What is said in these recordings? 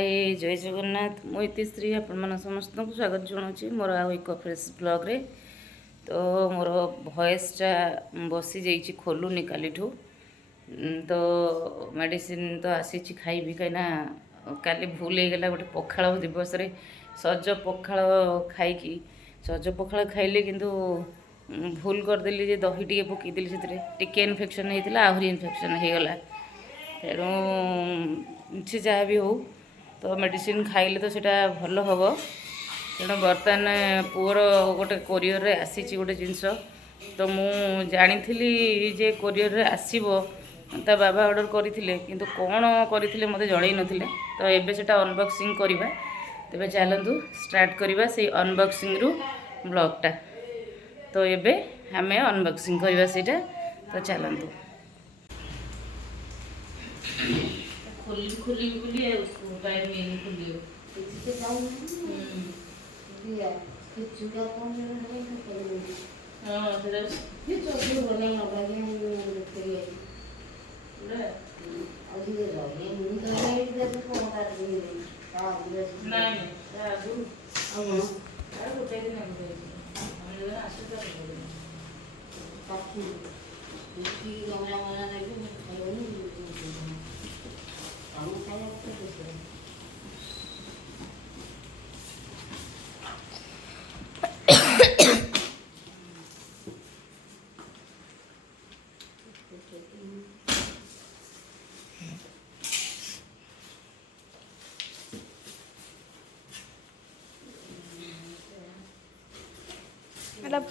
हाय जय जगन्नाथ मु इतिश्री आपण समस्त को स्वागत जनाऊँ मोर आउ एक फ्रेश ब्लॉग रे। तो मोर भॉइसटा बसी जाइए खोलुनी काली ठू तो मेडिसिन तो आसी खाइबी कहीं काली भूल हो गला गोटे पखाड़ दिवस रे सज पखाड़ खाई सज पखाड़ खाइले किंतु भूल करदेली जे दही टे पकईदेली से टिके इनफेक्शन होता आहरी इनफेक्शन हो गला तेणु से जहाँ भी हो तो मेडिसिन खाइले तो सेटा भल हम तेणु बर्तमान पुअर गोटे कोरियर रे आसी गोटे जिनस तो मु जानी जे कोरियर रे आसीबो ता बाबा ऑर्डर करथिले किंतु कोन करथिले मते जणै नथिले तो एबे सेटा अनबॉक्सिंग करबा तेबे चलंतु स्टार्ट करबा से अनबॉक्सिंग रु ब्लॉगटा तो एबे हमें अनबॉक्सिंग करबा सेटा तो चलंतु खोली खोली बोली टाइम नहीं खोली किसी जाऊ दिया किछु का फोन नहीं है हां तेरा ये चोरी होने लगा है देखते ही पूरा अभी ये रहे नहीं तो नहीं इधर फोन कर रही है नहीं राजू अब यार गोटे दिन हम लोग आशु कर काफी इसकी गमला वाला नहीं खाइबनी हम खाया तो दूसरा मतलब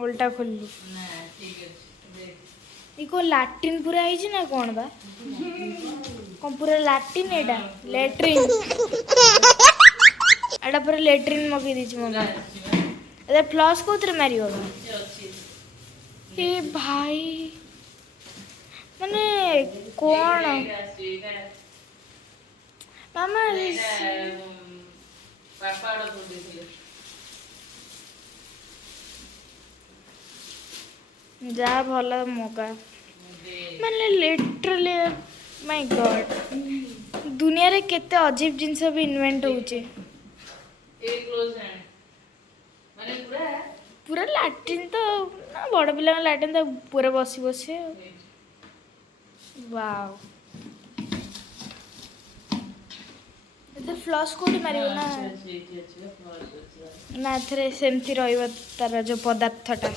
उल्टा खोलू इको लैट्रिन पूरा है ना कौन बा कौन पूरा लैट्रिन एटा लैट्रिन एटा पूरा लैट्रिन मगे दीची मम्मा अरे फ्लॉस कोतरे मारी हो ए भाई माने कौन मामा पापा ऑर्डर कर देथिले जा भला मौका माने लिटरली माय गॉड दुनिया रे केते अजीब जिंस भी इन्वेंट होचे ए क्लोज हैंड माने पूरा लैट्रिन तो ना बड़ पिला लैट्रिन तो पूरा बसी बसी वाओ इधर फ्लॉस कोडी मारियो ना ना थरे सेमती रहइबा तार जो पदार्थटा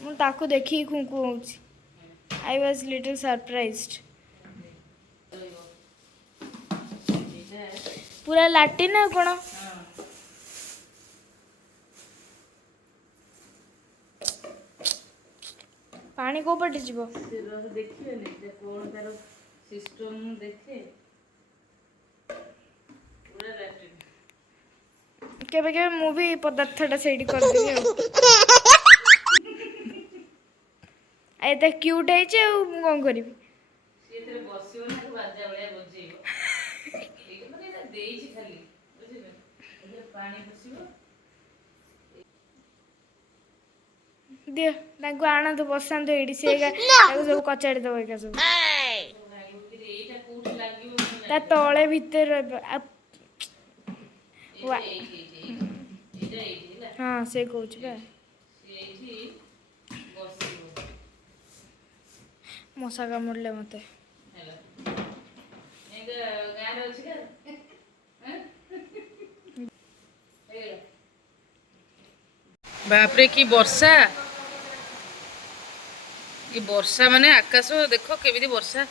मु ताको देखी खुंकु होउची आई वाज लिटिल सरप्राइज्ड पूरा लैट्रिन है कोन पानी को पटे जीवो देखियो ने जे कोन तारो सिस्टम देखे पूरा लैट्रिन केबे केबे मु भी पदार्थटा सेडी कर देबी आय त क्यूट है जे मु कोन करबी सेथरे बसियो ना बाजा बळिया बजेइबो ए माने एटा देइछि खाली बुझिबे ए पानी बसिबो दियो ताको आना तो बसान तो एडी से ताको सब कचाड़ी दबो एका सब एटा कोठ लागियो ता तळे भीतर हाँ से कहूँ बा मशा कामुड़े मत बापरे की वर्षा ये वर्षा माने आकाश देख केमिति वर्षा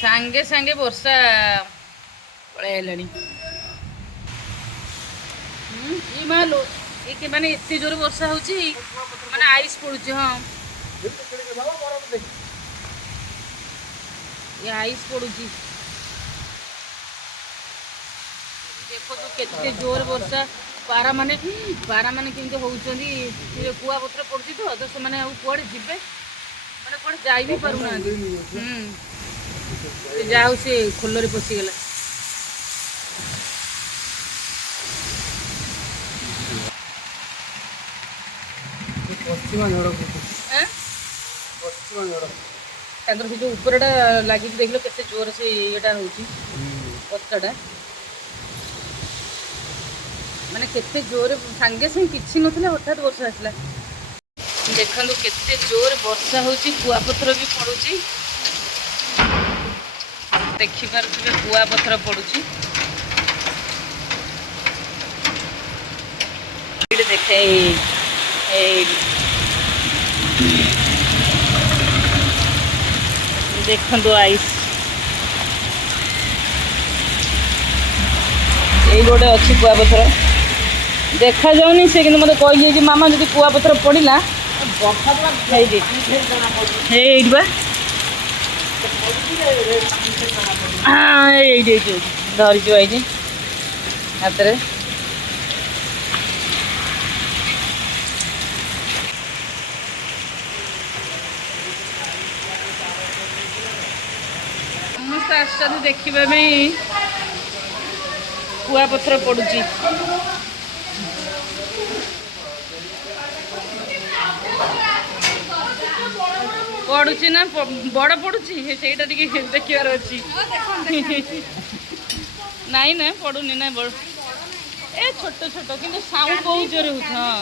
सांगे सांगे वर्षा पळाइलानी ये मालो ये माने एते जोर वर्षा होची माने आइस पड़ुची हां ये आइस पड़ुची देखो तो केते जोर वर्षा पारा माने केमते होउचंदी ये कुआ पत्र पड़ुची तो से माने आ कोड़े जिबे माने कोड़े जाई भी परुना जाऊ से खोलरे पसी गेला ତାଙ୍କର ସେ ଯେଉଁ ଉପରଟା ଲାଗିକି ଦେଖିଲ କେତେ ଜୋର ସେ ଇଏଟା ହେଉଛି ପତାଟା ମାନେ କେତେ ଜୋରେ ସାଙ୍ଗେ ସାଙ୍ଗେ କିଛି ନଥିଲା ହଠାତ୍ ବର୍ଷା ଆସିଲା। ଦେଖନ୍ତୁ କେତେ ଜୋରେ ବର୍ଷା ହେଉଛି କୁଆପଥର ବି ପଡ଼ୁଛି ଦେଖିପାରୁଥିବେ କୁଆପଥର ପଡ଼ୁଛି। ଦେଖେ ଦେଖନ୍ତୁ ଆଇସ୍ ଏଇ ଗୋଟେ ଅଛି କୁଆପଥର ଦେଖାଯାଉନି ସେ କିନ୍ତୁ ମୋତେ କହିଯାଇଛି ମାମା ଯଦି କୁଆପଥର ପଡ଼ିଲା ହେଇଠି ବା ଏଇଠି ଏଇଠି ଧରିଛୁ ଏଇଠି ହାତରେ। ସମସ୍ତେ ଆସୁଛନ୍ତି ଦେଖିବା ପାଇଁ କୁଆପଥର ପଡ଼ୁଛି। ପଡ଼ୁଛି ନା ବଡ଼ ପଡ଼ୁଛି ସେଇଟା ଟିକେ ଦେଖିବାର ଅଛି। ନାଇଁ ନା ପଡ଼ୁନି ନା ବଡ଼ ଏ ଛୋଟ ଛୋଟ କିନ୍ତୁ ସାଉଣ୍ଡ ବହୁତ ଜୋରେ ହେଉଛି। ହଁ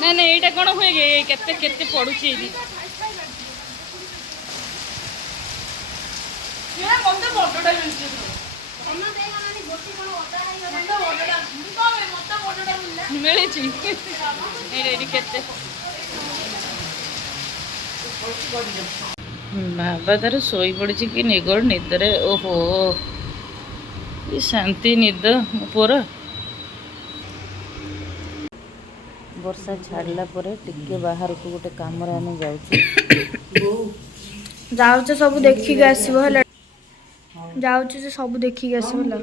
ନାଇଁ ନାଇଁ ଏଇଟା କ'ଣ ହୁଏ କି କେତେ କେତେ ପଡ଼ୁଛି ଏଇଠି। ମିଳିଛି ଏଇଠି କେତେ ବାବା ତାର ଶୋଇ ପଡ଼ିଛି କି ନିଗଡ଼ ନିଦରେ। ଓହୋ ଏ ଶାନ୍ତି ନିଦ ମୋ ପୁଅର। ବର୍ଷା ଛାଡ଼ିଲା ପରେ ଟିକେ ବାହାରକୁ ଗୋଟେ କାମରେ ଆମେ ଯାଉଛ ସବୁ ଦେଖିକି ଆସିବ ହେଲା। ଯାଉଛୁ ଯେ ସବୁ ଦେଖିକି ଆସିବ ହେଲା।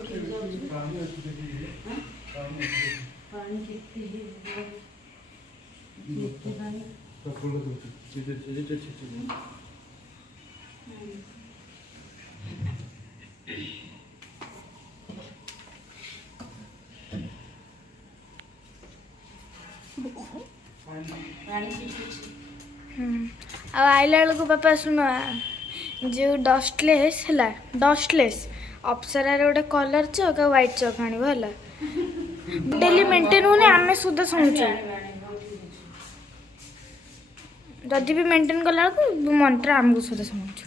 ଆଉ ଆଇଲା ବେଳକୁ ବାପା ଶୁଣ ଯେଉଁ ଡଷ୍ଟଲେସ୍ ହେଲା ଡଷ୍ଟଲେସ୍ ଅପ୍ସରାର ଗୋଟେ କଲର୍ ଚକ୍ ଆଉ ହ୍ୱାଇଟ୍ ଚକ୍ ଆଣିବ ହେଲା। ଡେଲି ମେଣ୍ଟେନ୍ ହଉନି ଆମେ ସୁଧା ଶୁଣୁଛୁ। ଯଦି ବି ମେଣ୍ଟେନ୍ କଲାବେଳକୁ ମନିଟର ଆମକୁ ସୁଧା ଶୁଣୁଛୁ।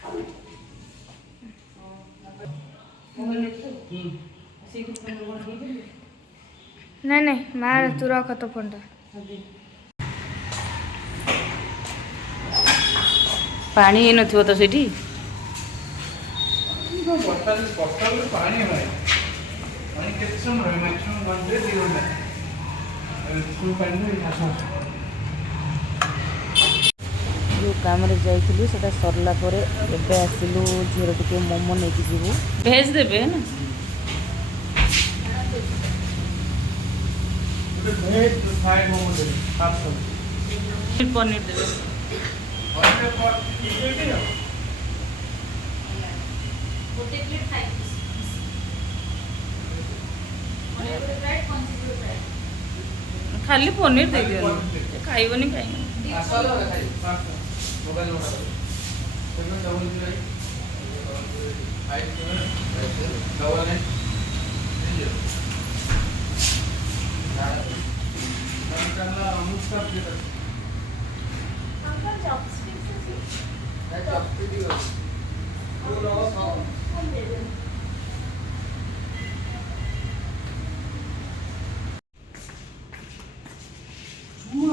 ନାଇଁ ନାଇଁ ମା ତୁ ରଖ ତ ଫୋନ୍ଟା। ପାଣି ହେଇନଥିବ ତ ସେଇଠି। ଯେଉଁ କାମରେ ଯାଇଥିଲୁ ସେଟା ସରିଲା ପରେ ଏବେ ଆସିଲୁ ଝିଅର ଟିକେ ମୋମୋ ନେଇକି ଯିବୁ। ଭେଜ୍ ଦେବେ ନା ପନିର ଦେବେ। ଖାଲି ପନିର ଦେଇଦିଅନ୍ତୁ ଖାଇବନି କାହିଁକି।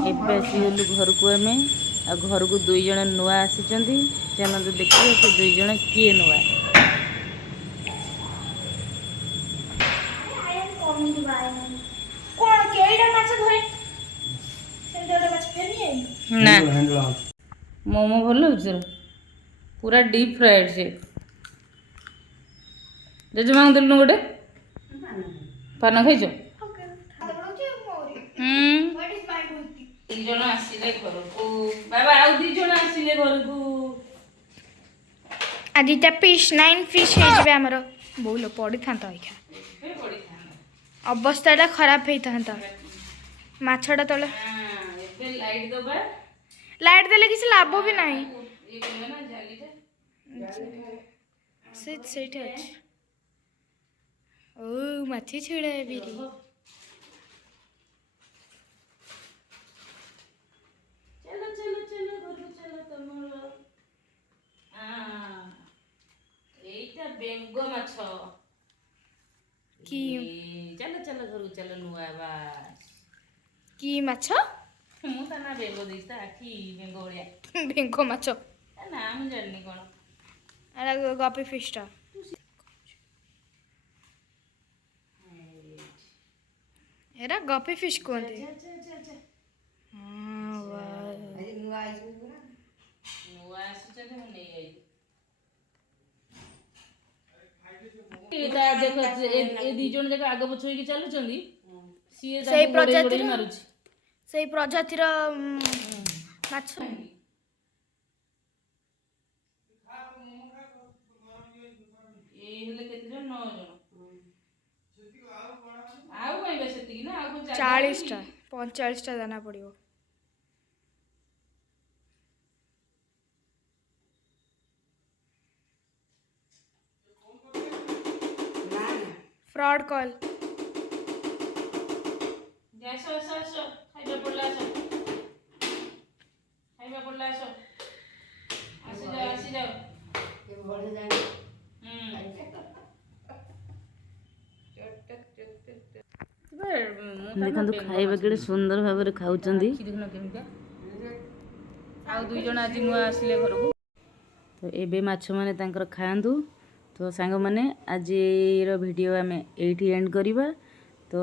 ଏବେ ଆସିଗଲୁ ଘରକୁ ଆମେ। ଆଉ ଘରକୁ 2 ଜଣ ନୂଆ ଆସିଛନ୍ତି। ଚାଲନ୍ତୁ ଦେଖିବା ସେ 2 ଜଣ କିଏ ନୂଆ। ନା ମୋମୋ ଭଲ ହେଉଛି ପୁରା ଡିପ୍ ଫ୍ରାଏଡ୍ ସେ। ଜେଜେମାଙ୍କୁ ଦେଲୁନୁ ଗୋଟେ ପାନ ଖାଇଛ। ଦି ଜଣ ଆସିଲେ ଘରକୁ ବାବା ଆଉ ଦି ଜଣ ଆସିଲେ ଘରକୁ ଆଜିଟା ଫିସ୍ 9 ଫିସ୍ ହେଇଯିବେ ଆମର ବୋଉଲୋ ପଡ଼ିଥାନ୍ତା ଅଇଖା ଅବସ୍ଥାଟା ଖରାପ ହେଇଥାନ୍ତା ମାଛଟା ତଳେ ଏବେ ଲାଇଟ୍ ଦବା ଲାଇଟ୍ ଦେଲେ କିଛି ଲାଭ ବି ନାହିଁ ସେଇଠି ଅଛି ଓ ମାଛି ଛିଡ଼ା ହେବି चलो चलो चलो घरକୁ चलो ତମର এইটা ବେଙ୍ଗ ମାଛ କି चलो चलो ଘରକୁ चलो ନୂଆ ବାସ୍ କି ମାଛ ମୁଁ ତା ନା ବେଙ୍ଗ ଦେଇଛି ତା ଆଖି ବେଙ୍ଗ ଭଳିଆ ବେଙ୍ଗ ମାଛ ନା ମୁଁ ଜାଣିନି କ'ଣ ଏଟା ଗପି ଫିସ୍ଟା ଏରା ଗପି ଫିସ୍ କୁହନ୍ତି ନୂଆ ଆସିଛନ୍ତି ମୁଁ ନେଇ ଆଇଲି ଦେଖ ଏ ଦି ଜଣ ଯାକ ଆଗ ପଛ ହେଇକି ଚାଲୁଛନ୍ତି ସିଏ ସେଇ ପ୍ରଜାତିର ମାରୁଛି ସେଇ ପ୍ରଜାତିର ମାଛ ଏ ହେଲେ କେତେ ଜଣ 9 ଜଣ ଆଉ କହିବେ ସେତିକି ନା ଆଉ 40ଟା 45ଟା ଦାନା ପଡ଼ିବ फ्रॉड कॉल ଆସ ଆସ ଆସ ଖାଇବା ପଡ଼ିଲା ଆସ ଖାଇବା ପଡ଼ିଲା ଆସ ଆସିଯାଅ ଆସିଯାଅ ଦେଖନ୍ତୁ ଖାଇବା କେଡ଼େ ସୁନ୍ଦର ଭାବରେ ଖାଉଛନ୍ତି ଆଉ 2 ଜଣ ଆଜି ନୂଆ ଆସିଲେ ଘରକୁ ତ ଏବେ ମାଛମାନେ ତାଙ୍କର ଖାଆନ୍ତୁ ତ ସାଙ୍ଗମାନେ ଆଜିର ଭିଡ଼ିଓ ଆମେ ଏଇଠି ଏଣ୍ଡ କରିବା ତ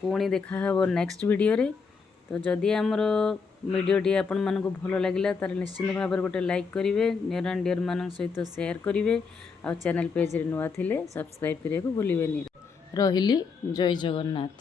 ପୁଣି ଦେଖାହେବ ନେକ୍ସଟ ଭିଡ଼ିଓରେ ତ ଯଦି ଆମର ଭିଡ଼ିଓଟି ଆପଣମାନଙ୍କୁ ଭଲ ଲାଗିଲା ତାହେଲେ ନିଶ୍ଚିନ୍ତ ଭାବରେ ଗୋଟେ ଲାଇକ୍ କରିବେ ନିୟର ଆଣ୍ଡ ଡିୟର ମାନଙ୍କ ସହିତ ସେୟାର କରିବେ ଆଉ ଚ୍ୟାନେଲ ପେଜରେ ନୂଆ ଥିଲେ ସବସ୍କ୍ରାଇବ୍ କରିବାକୁ ଭୁଲିବେନି ରହିଲି ଜୟ ଜଗନ୍ନାଥ।